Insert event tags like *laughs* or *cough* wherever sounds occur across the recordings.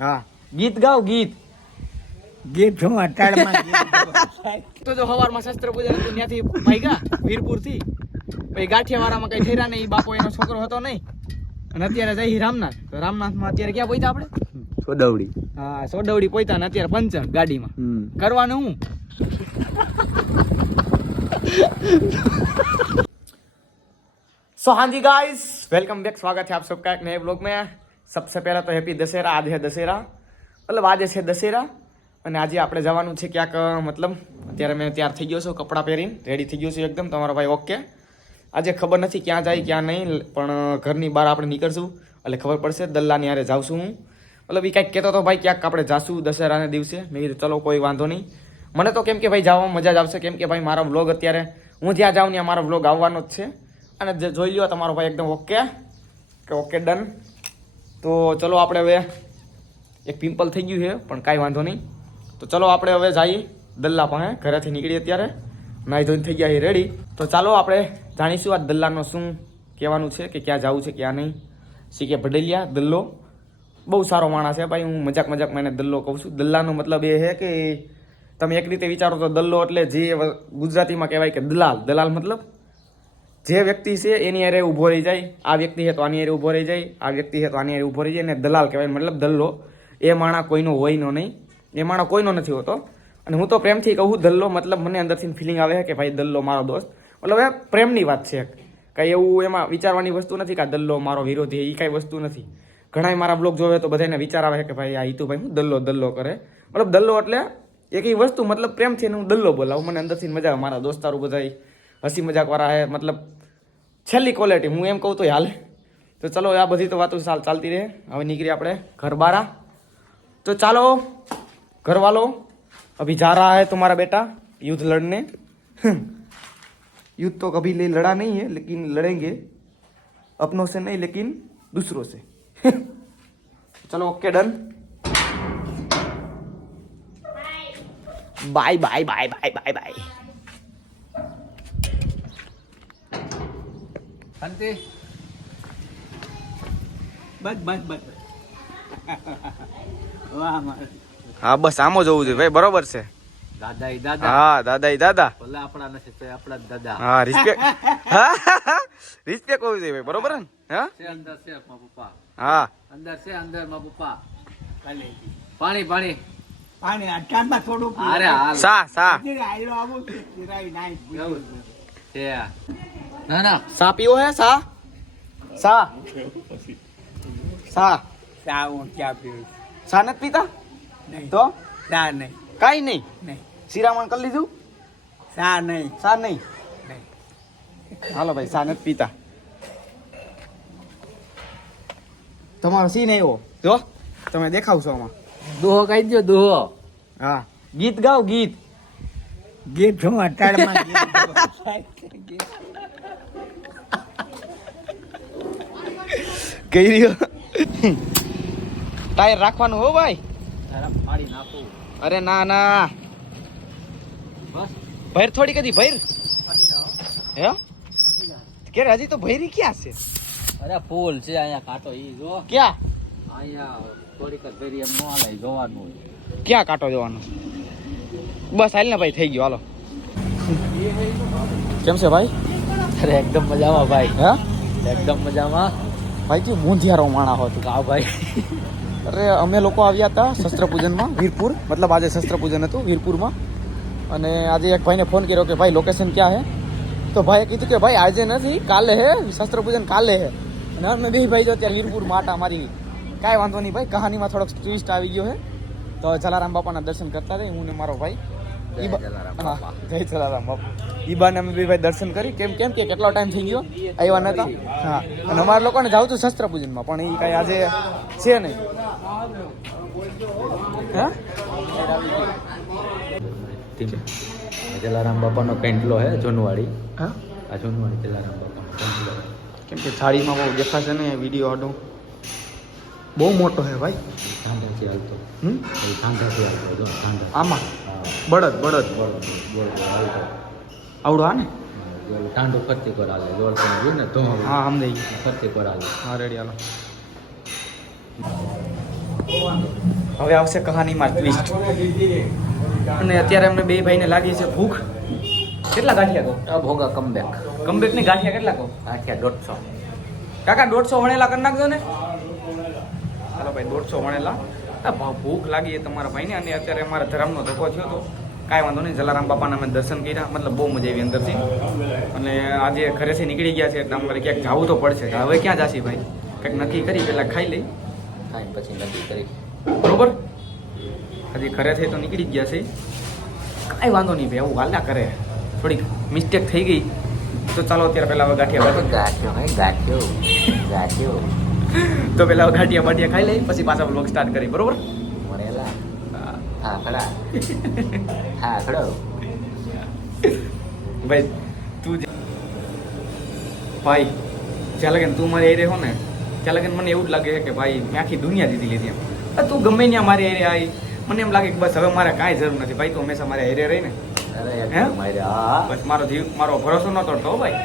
હા ગીત ગાવ ગીત ગીત હું અટાળમાં ગીત ગાઉં. તો જો હવારમાં શસ્ત્ર પૂજન હતું ત્યાંથી ભાગ્યા વીરપુર થી પછી ગાંઠિયા વાળામાં કઈ ઠેરા નહીં બાપો એનો છોકરો હતો નહીં અને અત્યારે જઈ રામનાથ તો રામનાથમાં અત્યારે ક્યાં પહોંચ્યા આપણે સોદવડી હા સોડવડી પહોંચ્યા ને અત્યારે પંચર ગાડીમાં હમ करवाने हूँ सो हाँ जी गाइस वेलकम बैक स्वागत है आप सबका एक नए ब्लॉग में સબસે પહેલાં તો હેપી દશેરા, આજે દશેરા. મતલબ આજે છે દશેરા. અને આજે આપણે જવાનું છે ક્યાંક, મતલબ અત્યારે મેં તૈયાર થઈ ગયો છું કપડાં પહેરીને. રેડી થઈ ગયો છું એકદમ, તમારો ભાઈ ઓકે આજે ખબર નથી ક્યાં જાય, ક્યાં નહીં, પણ ઘરની બહાર આપણે નીકળશું. એટલે ખબર પડશે, દલ્લાની હારે જાઉં છું હું. મતલબ એ કાંઈક કહેતો હતો ભાઈ ક્યાંક આપણે જાશું દશેરાને દિવસે. મેં કીધું, ચલો, કોઈ વાંધો નહીં. મને તો કેમ કે ભાઈ જવામાં મજા જ આવશે. કેમ કે ભાઈ મારો વ્લોગ અત્યારે, હું જ્યાં જાઉં ત્યાં મારો વ્લોગ આવવાનો જ છે. અને જોઈ લો તમારો ભાઈ એકદમ ઓકે કે ઓકે ડન તો ચલો આપણે હવે એક પિમ્પલ થઈ ગયું છે, પણ કાંઈ વાંધો નહીં. તો ચલો આપણે હવે જઈએ દલ્લા પાસે, ઘરેથી નીકળીએ અત્યારે. નાહી ધોઈને થઈ ગયા રેડી તો ચાલો આપણે જાણીશું આ દલ્લાનો શું કહેવાનું છે કે ક્યાં જવું છે, ક્યાં નહીં. શીખે ભડેલિયા, દલ્લો. બહુ સારો માણસ છે ભાઈ, હું મજાક મજાકમાં એને દલ્લો કહું છું. દલ્લાનો મતલબ એ છે કે તમે એક રીતે વિચારો તો દલ્લો એટલે જે ગુજરાતીમાં કહેવાય કે દલાલ. દલાલ મતલબ જે વ્યક્તિ છે એની હારે ઊભો રહી જાય, આ વ્યક્તિ છે તો આની હારે ઊભો રહી જાય, આ વ્યક્તિ છે તો આની હારે ઊભો રહી જાય, અને દલાલ કહેવાય, મતલબ દલ્લો. એ માણા કોઈનો હોય નો નહીં. એ માણા કોઈનો નથી હોતો. અને હું તો પ્રેમથી કહું, દલ્લો મતલબ મને અંદરથી ફિલિંગ આવે છે કે ભાઈ દલ્લો મારો દોસ્ત. મતલબ એ પ્રેમની વાત છે કાંઈ એવું એમાં વિચારવાની વસ્તુ નથી કે આ દલ્લો મારો વિરોધી એ કાંઈ વસ્તુ નથી. ઘણાય મારા બ્લોગ જોવે તો બધાને વિચાર આવે કે ભાઈ આ હિતુભાઈ હું દલ્લો દલ્લો કરે. મતલબ દલ્લો એટલે એક એ વસ્તુ, મતલબ પ્રેમથી હું દલ્લો બોલાવું, મને અંદરથી મજા આવે, મારા દોસ્તારો બધા હસી મજાક વાળા હે મતલબ છેલ્લી ક્વોલિટી હું એમ કહું તો હાલે તો ચલો આ બધી તો વાતો ચાલ ચાલતી રહે હવે નીકળી આપણે ઘર બારા તો ચાલો घर वालों अभी जा रहा है तुम्हारा बेटा युद्ध लड़ने युद्ध तो कभी ले लड़ा नहीं है लेकिन लड़ेंगे अपनों से नहीं लेकिन दूसरों से चलो okay done bye bye bye bye bye bye શાંતિ? બસ બસ બસ. વાહ હા બસ આમ જ હોવું જોઈએ. ભાઈ બરોબર છે? દાદા દાદા. હા દાદા દાદા. ભલે આપણા નથી તો આપણા જ દાદા. હા રિસ્પેક્ટ રિસ્પેક્ટ *laughs* હોવી જોઈએ ભાઈ બરોબર ને? હા? છે અંદર છે મા પપ્પા. હા. અંદર છે અંદર મા પપ્પા. પાણી પાણી. પાણી અટાણમાં થોડું અરે હા સા સા. આવું નાઈ ના ના. સા પીવો હે? સા? સા? સા? સા હું ક્યાં પીવું સા નથી પીતા? નહીં. તો? સા નહીં. કાઈ નહીં. નહીં. શિરામણ કરી લીધું? ચા નહીં. સા નહીં? નહીં. હાલો ભાઈ સા નથી પીતા. તમારો સીન આવ્યો. જો તમે દેખાવશો આમાં. દોહો કહી દો દોહો. હા. ગીત ગાઓ ગીત. ગીત હું અટાણમાં ગીત કઈ રહ્યો ટાયર રાખવાનું હો ભાઈ. પાડી નાખું. અરે ના ના. બસ. ભૈર થોડી કદી ભૈર. હે? કે હજી તો ભૈરી ક્યાં છે? અરે ફૂલ છે અહીંયા કાંટો ઈ જો. ક્યાં? અહીંયા થોડીક જ ફેરી એમ નો હાલે જોવાનું. ક્યાં કાંટો જવાનો? બસ હાલ ને ભાઈ થઈ ગયો હાલો. કેમ છે ભાઈ? અરે એકદમ મજામાં ભાઈ. હા? એકદમ મજામાં. ભાઈ કે મૂંધિયારો માણા હોત કાવ ભાઈ. અરે અમે લોકો આવ્યા હતા શસ્ત્ર પૂજનમાં વીરપુર. મતલબ આજે શસ્ત્ર પૂજન હતું વીરપુરમાં. અને આજે એક ભાઈને ફોન કર્યો કે ભાઈ લોકેશન ક્યાં હે? તો ભાઈએ કીધું કે ભાઈ આજે નથી કાલે હે શસ્ત્ર પૂજન કાલે હે. અને અમે બે ભાઈ જો ત્યાં વીરપુર માટા મારી કાંઈ વાંધો નહીં ભાઈ કહાનીમાં થોડોક ટ્વિસ્ટ આવી ગયો હે. તો જલારામ બાપાના દર્શન કરતા રહી હું ને મારો ભાઈ. જય જલારામ હા, બાપા. જય જલારામ બાપા. ઈ બાને અમે બે ભાઈ દર્શન કરી. કેમ કેમ કે કેટલો ટાઈમ થઈ ગયો? આવ્યા નતા? હા. અને અમારા લોકોને જાવ છું શસ્ત્ર પૂજનમાં પણ એ કાંઈ આજે છે નહીં. હા? જલારામ બાપાનો પેન્ટલો હે જોનવાડી હા? આ જોનવાડી જલારામ બાપાનો પેન્ટલો કેમ કે થાળીમાં બહુ દેખાશે ને વીડિયો આડો. બહુ મોટો હે ભાઈ. ધાંધાથી હાલતો. હમ? એ હાલતો જો ધાંધા આમાં? બળદ બળદ. બળદ હાલતો. આવડો આને? ને બોલ ફરતી કર હાલે દોડ પણ જોયું ને તો હા ગયું. ફરતી કર હાલે. હા રેડી હાલો. હવે આવશે કહાનીમાં ટ્વિસ્ટ અને અત્યારે અમને બે ભાઈને લાગી છે ભૂખ. કેટલા ગાંઠિયા કહો? ભોગા કમબેક કમબેકની ગાંઠિયા કેટલા કહો? ગાંઠિયા દોઢસો. કાકા દોઢસો વણેલા કરી નાખજો ને. ચાલો ભાઈ દોઢસો વણેલા. ભાવ ભૂખ લાગી છે તમારા ભાઈને. અને અત્યારે અમારા ધર્મનો ધક્કો થયો હતો કાંઈ વાંધો નહીં. જલારામ બાપાના અમે દર્શન કર્યા. મતલબ બહુ મજા આવી અંદરથી. અને આજે ઘરેથી નીકળી ગયા છે. એટલે અમારે ક્યાંક જવું તો પડશે. હવે ક્યાં જાશી ભાઈ? કંઈક નક્કી કરી પહેલાં ખાઈ લઈ. ખાઈ પછી નક્કી કરી. બરોબર? હજી ઘરેથી તો નીકળી ગયા છે. કાંઈ વાંધો નહીં ભાઈ એવું હાલ્યા કરે. થોડીક મિસ્ટેક થઈ ગઈ. તો ચાલો અત્યારે પહેલાં હવે ગાંઠિયો ગાંઠિયો ગાંઠ્યો. ગાંઠ્યો. તો પેલા ગાંઠિયા બાટિયા ખાઈ લઈ પછી પાછા બ્લોગ સ્ટાર્ટ કરી બરોબર? ભાઈ તું ભાઈ જ્યાં લગન તું મારી એરે હો ને ત્યાં લગન મને એવું જ લાગે છે કે ભાઈ મેં આખી દુનિયા જીતી લીધી એમ. તું ગમે ત્યાં મારી એરે આવી મને એમ લાગે કે બસ હવે મારે કાંઈ જરૂર નથી. ભાઈ તું હંમેશા મારે એરે રહી ને બસ મારો જીવ મારો ભરોસો ન તોડતો ભાઈ.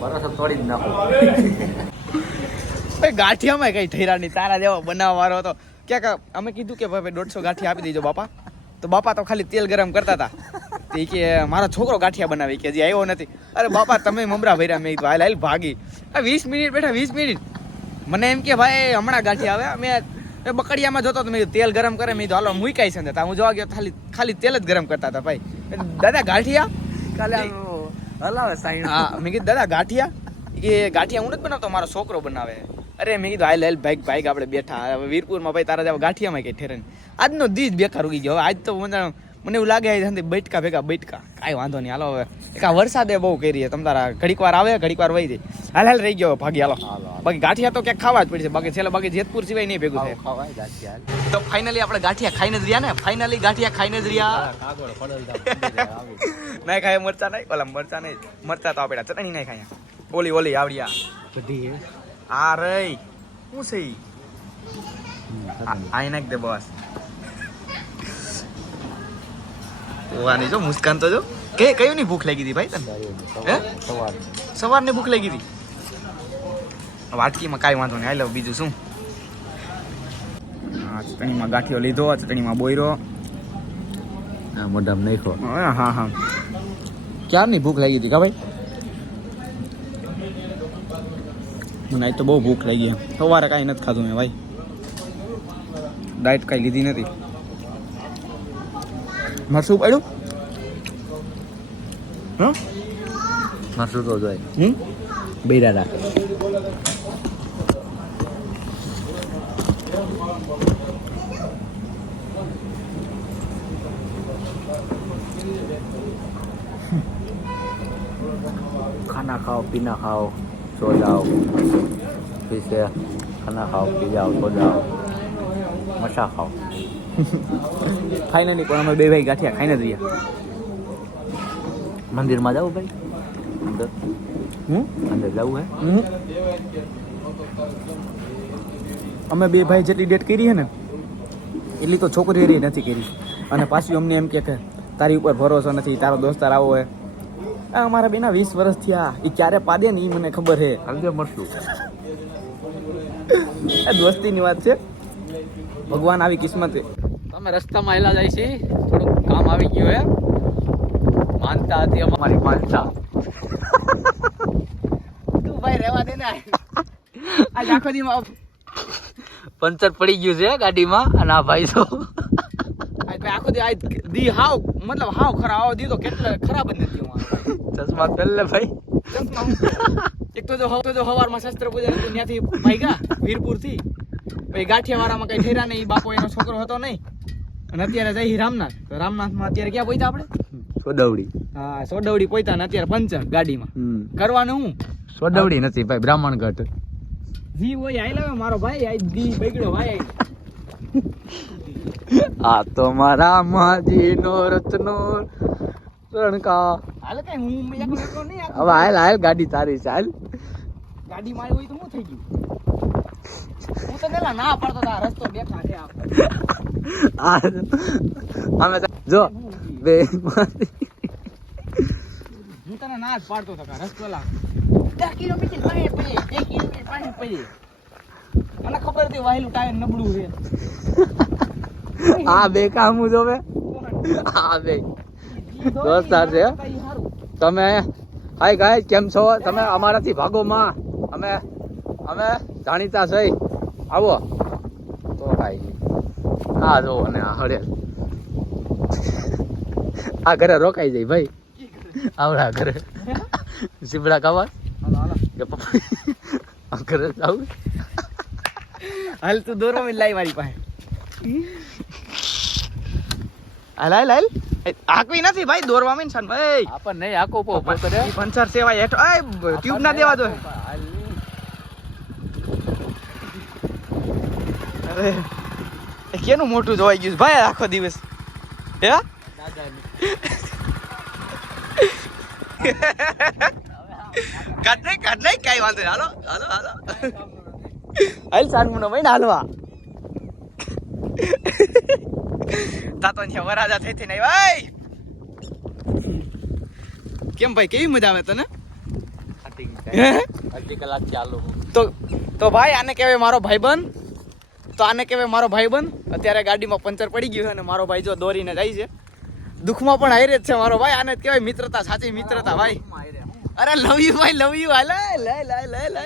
ભરોસો તોડી જ નાખો. ભાઈ ગાંઠિયામાં કઈ ઠેરા નહીં. તારા જેવો બનાવવાનો હતો. ક્યાંક અમે કીધું કે ભાઈ દોઢસો ગાંઠિયા આપી દેજો બાપા. તો બાપા તો ખાલી તેલ ગરમ કરતા હતા. તે કે મારો છોકરો ગાંઠિયા બનાવી. કે હજી આવ્યો નથી. અરે બાપા તમે મમરા ભર્યા. મેં હાલ હાલ ભાગી. આ વીસ મિનિટ બેઠા વીસ મિનિટ. મને એમ કે ભાઈ હમણાં ગાંઠિયા આવે. મેં બકડિયામાં જોતો તો મેં તેલ ગરમ કરે. મેં તો હાલો મૂકાઈ છે ને. તા હું જોવા ગયો ખાલી ખાલી તેલ જ ગરમ કરતા હતા ભાઈ. દાદા ગાંઠિયા? ખાલી હલાવે સાઈડ હા મેં કીધું દાદા ગાંઠિયા? કે ગાંઠિયા હું નથી બનાવતો મારો છોકરો બનાવે. અરે મેં કીધું હાલ હાલ ભાઈક ભાઈક આપણે બેઠા. હવે વીરપુરમાં ભાઈ તારા જાવ ગાંઠિયામાં કઈ ઠેરે આજનો દીજ બેકાર ઉગી ગયો. આજ તો મને મને એવું લાગે છે બૈઠકા ભેગા બૈઠકા કાંઈ વાંધો નહીં. હાલો હવે. એક આ વરસાદે બહુ કરી તમ તારા ઘડીક વાર આવે ઘડીક વાર વહી જાય. હાલ હાલ રહી ગયો ભાગી હાલો. બાકી ગાંઠિયા તો ક્યાંક ખાવા જ પડશે. બાકી છેલ્લે બાકી જેતપુર સિવાય નહીં ભેગું થાય. તો ફાઇનલી આપણે ગાંઠિયા ખાઈને જ રહ્યા ને? ફાઇનલી ગાંઠિયા ખાઈને જ રહ્યા. કાગળ ખાય મરચા નહીં. ઓલા મરચા નહીં. મરચા તો આપણે ચટણી નહીં ખાયા ઓલી ઓલી આવડિયા. બધી આ રઈ શું છે? આ- આઈ નાખ દે બસ વાની જો મુસ્કાન તો જો. કે કયું ની ભૂખ લાગી હતી ભાઈ તને? સવાર સવારની. ભૂખ લાગી હતી? વાટકીમાં કાંઈ વાંધો નહીં. આઈ લવ બીજું શું? હા ચટણીમાં ગાંઠિયો લીધો ચટણીમાં બોયરો. હા મોઢામાં નાખો હા હા હા. ક્યારની ભૂખ લાગી હતી કા ભાઈ? મને તો બહુ ભૂખ લાગી. સવારે કાંઈ નથી ખાધું મેં ભાઈ. ડાયટ કાંઈ લીધી નથી. મારે શું પડ્યું? હા? મારશું તો જોઈ હમ? બૈરા રાખે. โซดาวพิเศษคณะเขาพิยาวโซดาว મસા ખાઓ *laughs* ખાઈને નહીં પણ અમે બે ભાઈ ગાંઠિયા ખાઈને જ મંદિરમાં જાવ ભાઈ? અંદર? હું અંદર જવું હે? અમે બે ભાઈ જેટલી ડેટ કરી હે ને એટલી તો છોકરી નથી કરી. અને પાછી અમને એમ કે તારી ઉપર ભરોસો નથી તારો દોસ્તાર આવો હોય આ અમારા બેના વીસ વર્ષ થયા. એ ક્યારે પાડે ને એ મને ખબર છે આજે મળશું આ દોસ્તીની વાત છે. ભગવાન આવી કિસ્મત. તમે રસ્તામાં આવેલા જાય છે. થોડુંક કામ આવી ગયું હે માનતા હતી અમારી માનતા. તું ભાઈ રહેવા દે ને આ. આખો દી પંચર પડી ગયું છે ગાડીમાં. અને આ ભાઈ તો આખો દી આ દી હાવ મતલબ હાવ ખરા આવો દીધો કેટલા ખરાબ જ નથી હું ચશ્મા પહેલે ભાઈ. એક તો જો તો જો હવારમાં શસ્ત્ર પૂજન હતું ત્યાંથી ભાઈગા વીરપુરથી. પછી ગાંઠિયાવાળામાં કઈ ઠેરા નહીં બાપો એનો છોકરો હતો નહીં. અને અત્યારે જઈ રામનાથ. તો રામનાથમાં અત્યારે ક્યાં પહોંચ્યા આપણે? સોડવડી હા સોડવડી પહોંચ્યા ને અત્યારે પંચર ગાડીમાં. કરવાનું હું? સોડવડી નથી ભાઈ બ્રાહ્મણ ઘટ જી હોય આઈ લાવે મારો ભાઈ આઈ દી બગડ્યો ભાઈ. આ તો મારા માજી નો રત્નો રણકા. હાલ કઈ હું મજાક કરતો નહીં હવે હાલ હાલ ગાડી તારી ચાલ ગાડી મારી હોય તો હું થઈ ગયું? હું તો પેલા ના પડતો તા રસ્તો બે કાઢે આ અમે જો બે હું તને ના જ પાડતો હતો રસ્તો લા 10 કિલોમીટર પાણી પડી 1 કિલોમીટર પાણી પડી મને ખબર હતી વાહેલું ટાયર નબળું છે. આ બે કામ જોવે? આ બે. દોસ્તાર છે તમે હાય ગાય કેમ છો? તમે અમારાથી ભાગો માં અમે અમે જાણીતા છે. આવો. તો ભાઈ આ જો અને આ હળે આ ઘરે રોકાઈ જાય ભાઈ. આવડા ઘરે. સીબડા ખાવા? કે પપ્પા આ ઘરે જાવું હાલ તું દોરવા મેં લાઈ મારી પાસે. હાલ હાલ હાલ. એ, આકવી નથી ભાઈ દોરવા મેં છાન ભાઈ. આપણ નહીં આકો પો પો કરે. પંચર સેવાય હેઠો. આય ટ્યુબ ના દેવા દો. અરે કેનું મોટું જોવાઈ ગયું ભાઈ આખો દિવસ. હે? *laughs* કાઢ નહીં કાઢ નહીં કઈ વાંધો હાલો હાલો હાલો. હાલ સાનમુનો ભાઈ ને હાલવા તા તો અહીંયા વરાજા થઈ નહીં ભાઈ કેમ ભાઈ કેવી મજા આવે તને? અડધી કલાક ચાલુ તો તો ભાઈ આને કહેવાય મારો ભાઈબંધ તો આને કહેવાય મારો ભાઈબંધ અત્યારે ગાડીમાં પંચર પડી ગયું છે અને મારો ભાઈ જો દોરીને જાય છે. દુઃખમાં પણ હારે જ છે મારો ભાઈ. આને કહેવાય મિત્રતા સાચી મિત્રતા ભાઈ. અરે લવ યુ ભાઈ લવ યુ હાલે લે લે લે લે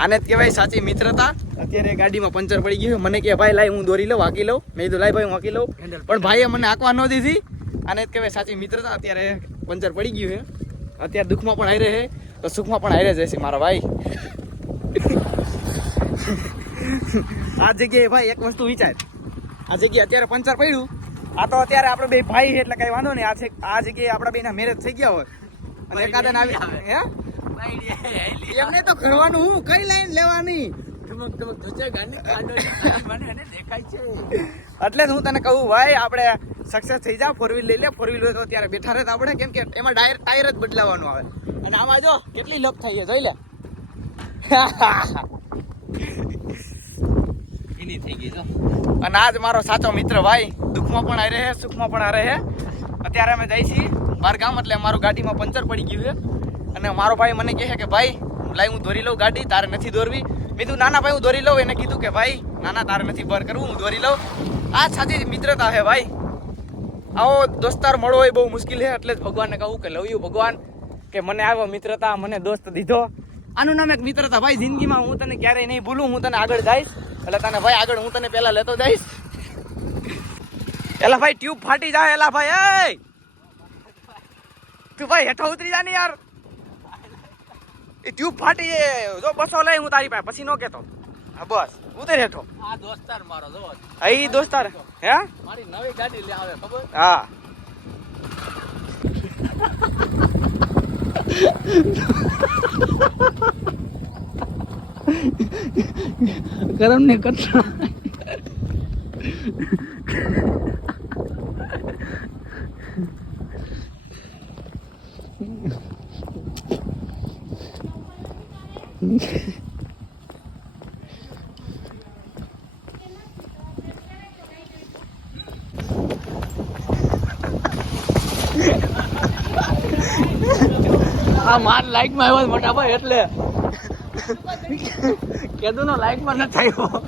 આને જ કહેવાય સાચી મિત્રતા. અત્યારે ગાડીમાં પંચર પડી ગયું મને કે ભાઈ લાય હું દોરી લઉં વાંકી લઉં. મેં કીધું લાય ભાઈ હાકી લઉં. પણ ભાઈએ મને આંકવા ન દીધી. આને જ કહેવાય સાચી મિત્રતા. અત્યારે પંચર પડી ગયું છે. અત્યારે દુઃખમાં પણ હારે છે. તો સુખમાં પણ હારે જશે મારા ભાઈ. આ જગ્યાએ ભાઈ એક વસ્તુ વિચાર. આ જગ્યાએ અત્યારે પંચર પડ્યું. આ તો અત્યારે આપણે બે ભાઈ છે એટલે કઈ વાંધો નહીં. આ જગ્યાએ આપણા બેના મેરેજ થઈ ગયા હોય. અને એકાદન આવી. હે? એમને તો કરવાનું હું કઈ લાઈન લેવાની? એટલે જ હું તને કહું ભાઈ આપણે સક્સેસ થઈ જાવ ફોર વ્હીલ લઈ લે ફોર વ્હીલ તો અત્યારે બેઠા રહે તો આપણે કેમ કે એમાં ટાયર ટાયર જ બદલાવાનું આવે. અને આમાં જો કેટલી લપ થઈ છે જોઈ લે. *laughs* એની થઈ ગઈ જો. અને આજ મારો સાચો મિત્ર ભાઈ દુઃખમાં પણ આ રહે સુખમાં પણ આ રહે. અત્યારે અમે જઈ છીએ બાર ગામ એટલે મારું ગાડીમાં પંચર પડી ગયું છે. અને મારો ભાઈ મને કહે છે કે ભાઈ, લાઈ હું દોરી લઉં ગાડી, તારે નથી દોરવી. મેં કીધું, નાના ભાઈ, હું દોરી લઉં. એને કીધું કે, ભાઈ, નાના, તારે નથી બર કરવું, હું દોરી લઉં. આ સાચી મિત્રતા છે ભાઈ. આવો દોસ્તાર મળવો એ બહુ મુશ્કેલ છે, એટલે જ ભગવાનને કહું કે, લવ યુ ભગવાન. કે મને આવ્યો મિત્રતા, મને દોસ્ત દીધો. આનું નામ એક મિત્રતા ભાઈ, જિંદગીમાં હું તને ક્યારેય નહીં ભૂલું, હું તને આગળ જઈશ. એટલે તને ભાઈ, આગળ હું તને પહેલા લેતો જઈશ. એલા ભાઈ ટ્યુબ ફાટી જાય એલા ભાઈ એ તું ભાઈ હેઠો ઉતરી જા ને યાર. એ ટ્યુબ ફાટી જાય. જો બસો લઈ હું તારી પાસે પછી નો કેતો. હા બસ. ઉતર હેઠો. આ દોસ્તાર મારો જો. અહીં દોસ્તાર. હે? મારી નવી ગાડી લે આવે ખબર? હા. કરમ ને કચરા આ માર લાઈકમાં આવ્યો મોટા ભાઈ એટલે. કેદુ નો લાઈકમાં નથી આવ્યો.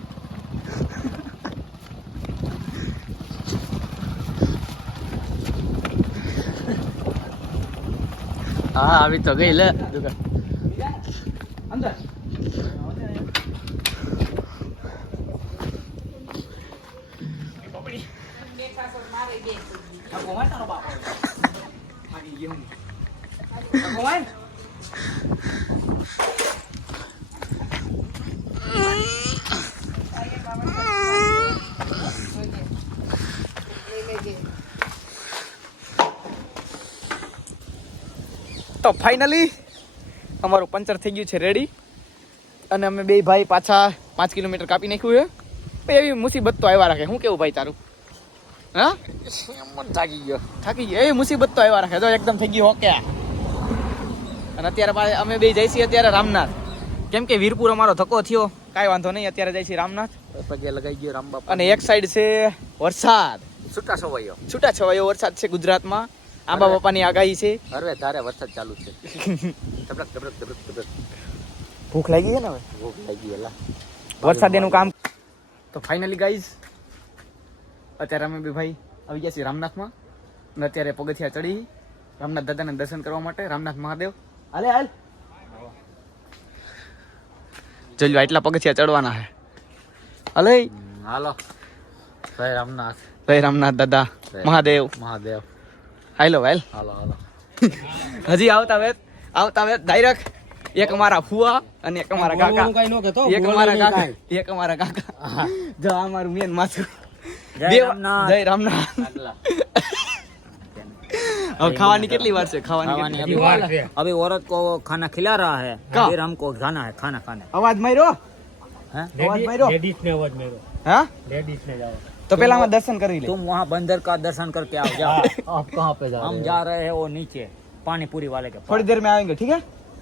હા આવી તો ગઈ લે. દુકાન અંદર તો ફાઇનલી અમારું પંચર થઈ ગયું છે રેડી અને અમે બે ભાઈ પાછા પાંચ કિલોમીટર કાપી નાખ્યું છે. એવી મુસીબત તો આવ્યા રાખે. શું કેવું ભાઈ તારું? હા? થાકી ગયો. થાકી ગયો. એવી મુસીબત તો આવ્યા રાખે. તો એકદમ થઈ ગયું ઓકે અને અત્યારે અમે બે જઈ છીએ અત્યારે રામનાથ. કેમ કે વીરપુર અમારો ધક્કો થયો. કાંઈ વાંધો નહીં અત્યારે જાય છે રામનાથ. પગે લગાઈ ગયો રામબાપ. અને એક સાઈડ છે વરસાદ. છૂટા છવાયો છૂટા છવાયો વરસાદ છે ગુજરાતમાં. આંબા બાપાની આગાહી છે. હવે તારે વરસાદ ચાલુ છે. ધબડક ધબડક ધબડક ધબડક ભૂખ લાગી છે ને હવે? ભૂખ લાગી એલા. વરસાદીનું કામ તો ફાઇનલી ગાઈઝ અત્યારે અમે બે ભાઈ આવી ગયા છીએ રામનાથમાં. અને અત્યારે પગથિયા ચડી. રામનાથ દાદાને દર્શન કરવા માટે. રામનાથ મહાદેવ. હાલે હાલ. જોજો એટલા પગથિયા ચડવાના છે. હાલે. હાલો. જય રામનાથ. જય રામનાથ દાદા. મહાદેવ મહાદેવ. હાલો હાલ હાલો હાલો હજી આવતા વેત આવતા વેત ડાયરેક્ટ એક અમારા ફુવા અને એક અમારા કાકા એક અમારા કાકા એક અમારા કાકા જો આ અમારું મેન માથું જય બે- રામનાથ. જય રામનાથ હવે ખાવાની કેટલી વાર છે ખાવાની કેટલી વાર? अभी औरत को खाना खिला रहा है का? फिर हमको जाना है खाना खाने અવાજ માર્યો हैं? અવાજ માર્યો હા તો પેલા અમે દર્શન કરી લે तुम वहाँ बंदर का दर्शन करके आओ जाओ आप कहाँ पे जा हम जा रहे हैं वो नीचे पानी पूरी वाले के पास थोड़ी देर में आएंगे ठीक है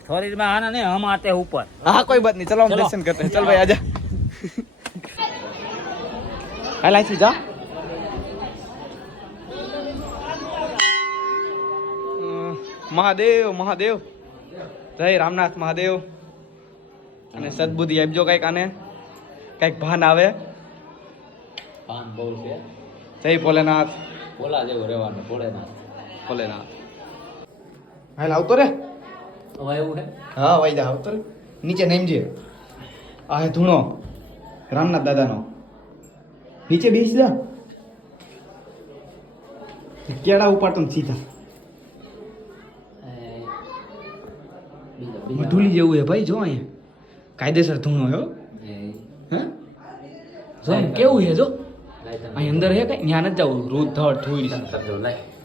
थोड़ी देर में आना नहीं हम आते हैं ऊपर हाँ कोई बात नहीं चलो हम चलो। दर्शन करते हैं चल भाई आजा हाल અહીંથી જા અમ, મહાદેવ મહાદેવ જય રામનાથ મહાદેવ અને સદબુદ્ધિ આપજો કઈક આને કઈક ભાન આવે પાન બોલ છે. જય ભોલેનાથ. બોલા જેવું રહેવાનું ભોલેનાથ. ભોલેનાથ. હાલ આવતો રે? હવે એવું હે હા વાઈ જા આવતો રે. નીચે નેમજે. આ હે ધૂણો. રામનાથ દાદાનો. નીચે બેસી જા. કેળા ઉપાડતો ને સીધા. મઢુલી જેવું હે ભાઈ જો અહીંયા. કાયદેસર ધૂણો હે. હે? જો કેવું હે જો. અહીં અંદર હે કઈ જ્ઞાન જ જવું? રોજ ધડ લાય.